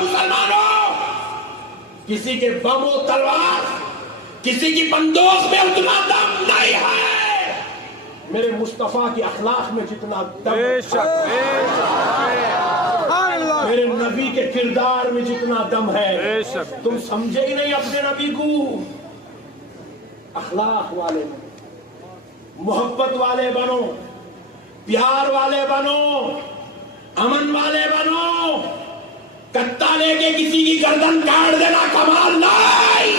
مسلمانوں، کسی کے بم و تلوار، کسی کی بندوق میں اتنا دم نہیں ہے میرے مصطفیٰ کی اخلاق میں جتنا دم ہے، میرے نبی کے کردار میں جتنا دم ہے۔ تم سمجھے ہی نہیں اپنے نبی کو۔ اخلاق والے بنو، محبت والے بنو، پیار والے بنو، امن والے بنو۔ کتا لے کے کسی کی گردن کاٹ دینا کمال نہیں،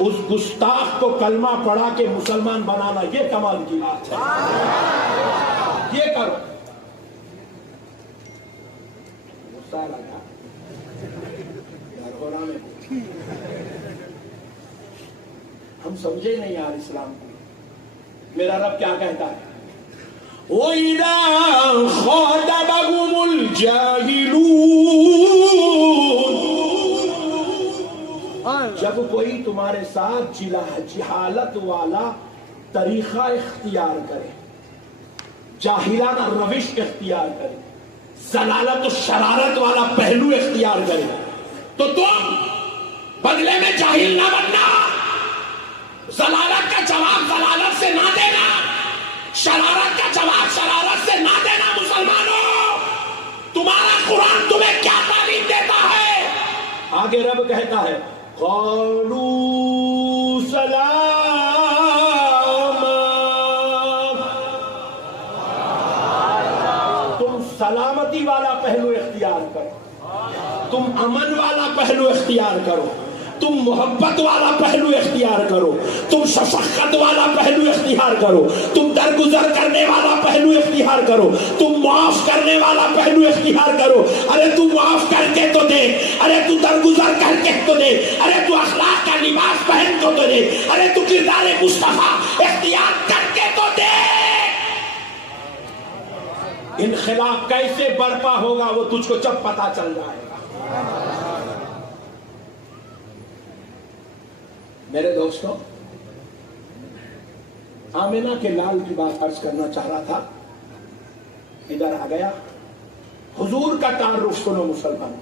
اس گستاخ کو کلمہ پڑھا کے مسلمان بنانا یہ کمال کی بات ہے۔ یہ کرو۔ غصہ لگا یار، ہونا میں ہم سمجھے نہیں یار اسلام کو۔ میرا رب کیا کہتا ہے؟ وَإِذَا خَاطَبَهُمُ الْجَاهِلُونَ، جب کوئی تمہارے ساتھ جہالت والا طریقہ اختیار کرے، جاہلانہ روش اختیار کرے، ضلالت و شرارت والا پہلو اختیار کرے، تو تم بدلے میں جاہل نہ بننا، ضلالت کا جواب ضلالت سے نہ دینا، شرارت کا جواب شرارت سے نہ دینا۔ مسلمانوں، تمہارا قرآن تمہیں کیا تعلیم دیتا ہے؟ آگے رب کہتا ہے قَالُوا سَلَامًا، تم سلامتی والا پہلو اختیار کرو، تم امن والا پہلو اختیار کرو، تم محبت والا پہلو اختیار کرو، تم شفقت والا پہلو اختیار کرو، تم درگزر کرنے والا پہلو اختیار کرو، تم معاف کرنے والا پہلو اختیار کرو۔ ارے تو معاف کر کے تو دے، ارے تو درگزر کر کے تو دے، ارے تو اخلاق کا لباس پہن کو تو دے، ارے تو کردار مصطفیٰ اختیار کر کے تو دے۔ انخلاق کیسے برپا ہوگا وہ تجھ کو جب پتا چل جائے گا۔ میرے دوستوں، آمینہ کے لال کی بات عرض کرنا چاہ رہا تھا، ادھر آ گیا۔ حضور کا تعارف سنو مسلمان،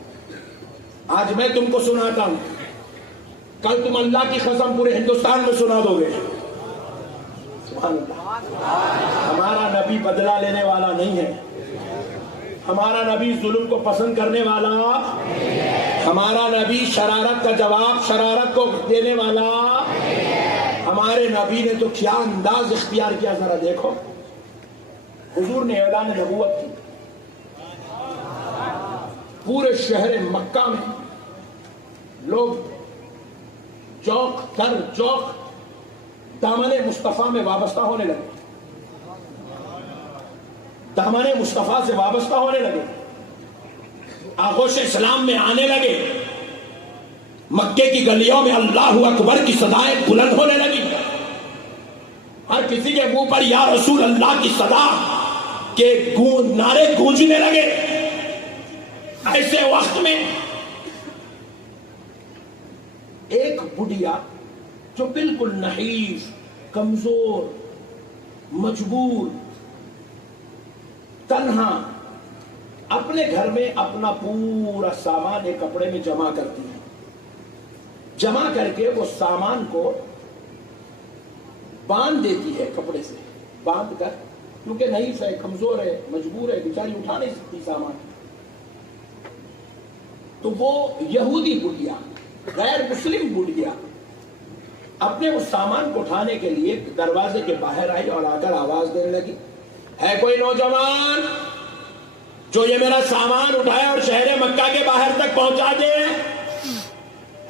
آج میں تم کو سناتا ہوں، کل تم اللہ کی قسم پورے ہندوستان میں سنا دو گے۔ سبحان اللہ۔ ہمارا نبی بدلہ لینے والا نہیں ہے، ہمارا نبی ظلم کو پسند کرنے والا، ہمارا نبی شرارت کا جواب شرارت کو دینے والا، ہمارے نبی نے تو کیا انداز اختیار کیا، ذرا دیکھو۔ حضور نے اعلان نبوت کی، پورے شہر مکہ میں لوگ چوک در چوک دامن مصطفیٰ میں وابستہ ہونے لگے، دامن مصطفیٰ سے وابستہ ہونے لگے، آغوش اسلام میں آنے لگے، مکے کی گلیوں میں اللہ اکبر کی صدائیں بلند ہونے لگی، ہر کسی کے منہ پر یا رسول اللہ کی صدا کے نعرے گونجنے لگے۔ ایسے وقت میں ایک بڑھیا جو بالکل نحیف، کمزور، مجبور، تنہا، اپنے گھر میں اپنا پورا سامان ایک کپڑے میں جمع کرتی ہے، جمع کر کے وہ سامان کو باندھ دیتی ہے، کپڑے سے باندھ کر، کیونکہ نحیف ہے، کمزور ہے، مجبور ہے، بیچاری اٹھا نہیں سکتی سامان۔ تو وہ یہودی بڑھیا، غیر مسلم بڑھیا اپنے اس سامان کو اٹھانے کے لیے دروازے کے باہر آئی اور آ کر آواز دینے لگی، ہے کوئی نوجوان جو یہ میرا سامان اٹھائے اور شہر مکہ کے باہر تک پہنچا دے؟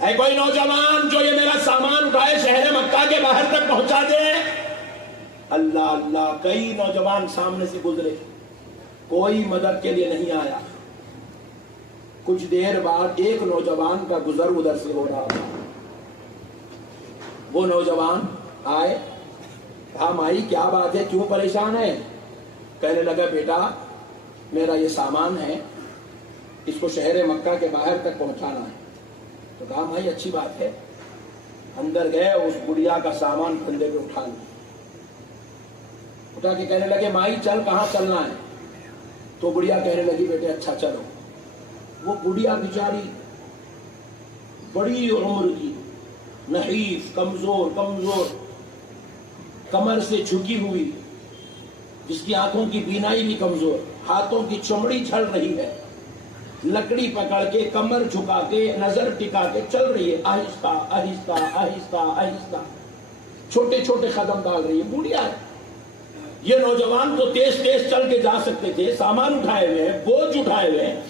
ہے کوئی نوجوان جو یہ میرا سامان اٹھائے شہر مکہ کے باہر تک پہنچا دے؟ اللہ اللہ، کئی نوجوان سامنے سے گزرے، کوئی مدد کے لیے نہیں آیا۔ کچھ دیر بعد ایک نوجوان کا گزر ادھر سے ہو رہا تھا، وہ نوجوان آئے، کہا مائی کیا بات ہے، کیوں پریشان ہے؟ کہنے لگا بیٹا میرا یہ سامان ہے، اس کو شہر مکہ کے باہر تک پہنچانا ہے۔ تو کہا بھائی اچھی بات ہے۔ اندر گئے، اس گڑیا کا سامان کندھے پہ اٹھا لیا، اٹھا کے کہنے لگے مائی چل، کہاں چلنا ہے؟ تو گڑیا کہنے لگی بیٹے اچھا چلو۔ وہ بڑھیا بیچاری بڑی عمر کی، نحیف، کمزور کمر سے جھکی ہوئی، جس کی آنکھوں کی بینائی بھی کمزور، ہاتھوں کی چمڑی جھڑ رہی ہے، لکڑی پکڑ کے کمر جھکا کے نظر ٹکا کے چل رہی ہے، آہستہ آہستہ آہستہ آہستہ چھوٹے چھوٹے قدم ڈال رہی ہے، بوڑھیا ہے۔ یہ نوجوان تو تیز تیز چل کے جا سکتے تھے، سامان اٹھائے ہوئے ہیں، بوجھ اٹھائے ہوئے ہیں،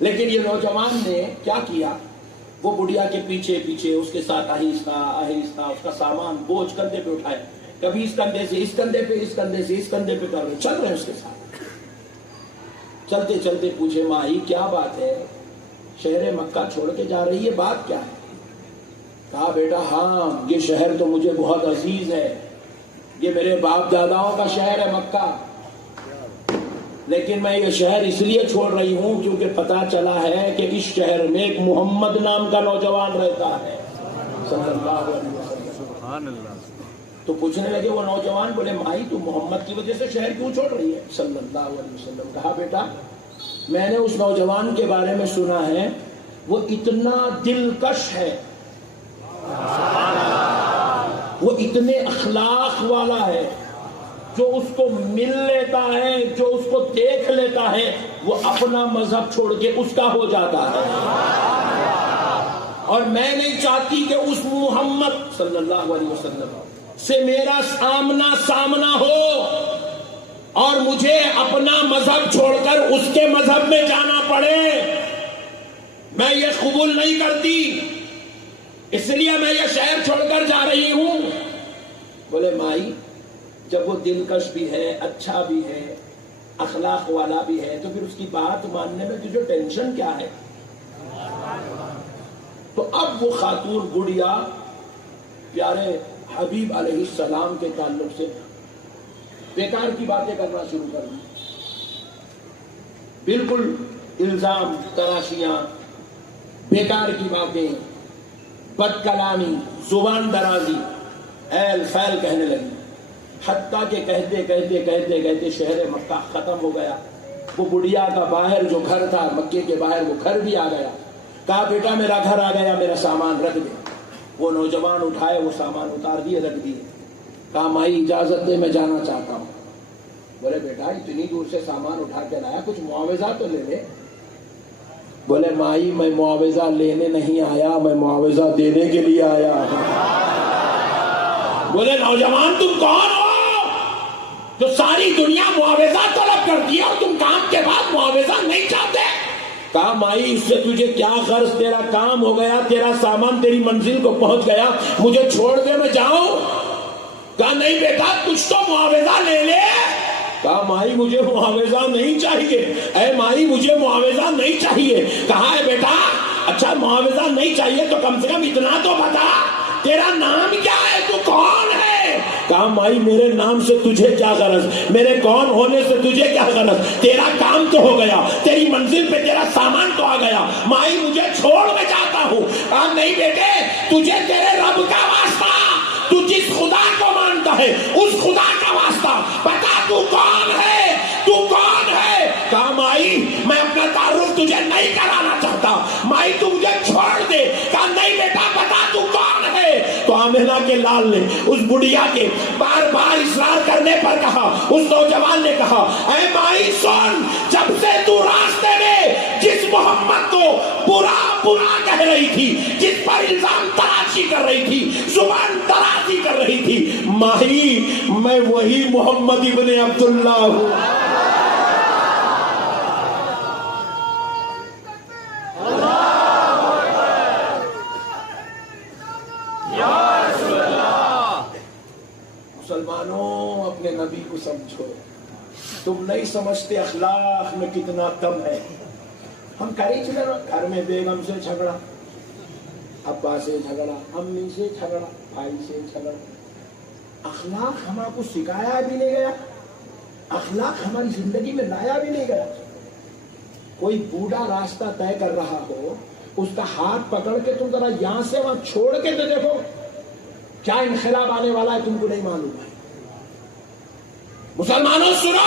لیکن یہ نوجوان نے کیا کیا؟ وہ بڑھیا کے پیچھے پیچھے اس کے ساتھ آہستہ آہستہ اس کا سامان بوجھ کندھے پہ اٹھائے، کبھی اس کندھے سے اس کندھے پہ، اس کندھے سے اس کندھے پہ کر رہے، چل رہے ہیں اس کے ساتھ۔ چلتے چلتے پوچھے مائی کیا بات ہے، شہر مکہ چھوڑ کے جا رہی ہے، بات کیا ہے؟ کہا بیٹا ہاں یہ شہر تو مجھے بہت عزیز ہے، یہ میرے باپ داداؤں کا شہر ہے مکہ، لیکن میں یہ شہر اس لیے چھوڑ رہی ہوں کیونکہ پتا چلا ہے کہ اس شہر میں ایک محمد نام کا نوجوان رہتا ہے صلی اللہ علیہ وسلم۔ سبحان اللہ۔ تو پوچھنے لگے وہ نوجوان، بولے مائی تو محمد کی وجہ سے شہر کیوں چھوڑ رہی ہے صلی اللہ علیہ وسلم؟ کہا بیٹا میں نے اس نوجوان کے بارے میں سنا ہے، وہ اتنا دلکش ہے، وہ اتنے اخلاق والا ہے، جو اس کو مل لیتا ہے، جو اس کو دیکھ لیتا ہے، وہ اپنا مذہب چھوڑ کے اس کا ہو جاتا ہے، اور میں نہیں چاہتی کہ اس محمد صلی اللہ علیہ وسلم سے میرا سامنا ہو اور مجھے اپنا مذہب چھوڑ کر اس کے مذہب میں جانا پڑے، میں یہ قبول نہیں کرتی، اس لیے میں یہ شہر چھوڑ کر جا رہی ہوں۔ بولے مائی جب وہ دلکش بھی ہے، اچھا بھی ہے، اخلاق والا بھی ہے، تو پھر اس کی بات ماننے میں تجھے ٹینشن کیا ہے؟ تو اب وہ خاتون گڑیا پیارے حبیب علیہ السلام کے تعلق سے بیکار کی باتیں کرنا شروع کر دی، بالکل الزام تراشیاں، بیکار کی باتیں، بد کلامی، زبان درازی، ایل فیل کہنے لگی، حتیٰ کہ کہتے کہتے کہتے کہتے شہر مکہ ختم ہو گیا۔ وہ بڑھیا کا باہر جو گھر تھا مکے کے باہر، وہ گھر بھی آ گیا۔ کہا بیٹا میرا گھر آ گیا، میرا سامان رکھ دے۔ وہ نوجوان اٹھائے، وہ سامان اتار دیے، رکھ دیے۔ کہا مائی اجازت دے میں جانا چاہتا ہوں۔ بولے بیٹا اتنی دور سے سامان اٹھا کے لایا، کچھ معاوضہ تو لے لے۔ بولے مائی میں معاوضہ لینے نہیں آیا، میں معاوضہ دینے کے لیے آیا ہوں۔ بولے نوجوان تم کون ہو جو ساری دنیا معاوضہ طلب کرتی ہے اور تم کام کے بعد معاوضہ نہیں چاہتے؟ کہا مائی اس سے تجھے کیا غرض، تیرا کام ہو گیا، تیرا سامان تیری منزل کو پہنچ گیا، مجھے چھوڑ دے میں جاؤں؟ کہا نہیں بیٹا کچھ تو معاوضہ لے لے۔ کہا مائی مجھے معاوضہ نہیں چاہیے، اے مائی مجھے معاوضہ نہیں چاہیے۔ کہا ہے بیٹا اچھا معاوضہ نہیں چاہیے تو کم سے کم اتنا تو بتا، تیرا نام کیا ہے، تو کون ہے؟ کہا مائی میرے نام سے تجھے کیا غرض، میرے کون ہونے سے تجھے کیا غرض، تیرا کام تو ہو گیا، تیری منزل پہ تیرا سامان تو آ گیا، مائی مجھے چھوڑ میں جاتا ہوں۔ کہا نہیں بیٹے تجھے تیرے رب کا واسطہ، تو جس خدا کو مانتا ہے اس خدا کا واسطہ، بتا تو کون ہے، تو کون ہے؟ کہا مائی میں اپنا تعارف تجھے نہیں کرانا چاہتا، مائی تو مجھے چھوڑ دے۔ کہا نہیں بیٹا بتا تو کون ہے؟ تو آمنہ کے لال نے اس بڑھیا کے بار بار اصرار کرنے پر کہا، اس نوجوان نے کہا اے مائی سن، جب سے تو راستے میں جس محمد کو برا برا کہہ رہی تھی، جس پر الزام تراشی کر رہی تھی، زبان درازی کر رہی تھی، ماہی میں وہی محمد ابن عبداللہ ہوں۔ مسلمانوں اپنے نبی کو سمجھو، تم نہیں سمجھتے اخلاق میں کتنا کم ہے۔ ہم کریں چلے گھر میں بیگم سے جھگڑا، ابا سے جھگڑا، امی سے جھگڑا، بھائی سے جھگڑا، اخلاق ہمارا کو سکھایا بھی نہیں گیا، اخلاق ہماری زندگی میں لایا بھی نہیں گیا۔ کوئی بوڑھا راستہ طے کر رہا ہو، اس کا ہاتھ پکڑ کے تم ذرا یہاں سے وہاں چھوڑ کے تو دیکھو کیا انقلاب آنے والا ہے، تم کو نہیں معلوم ہے۔ مسلمانوں سنو،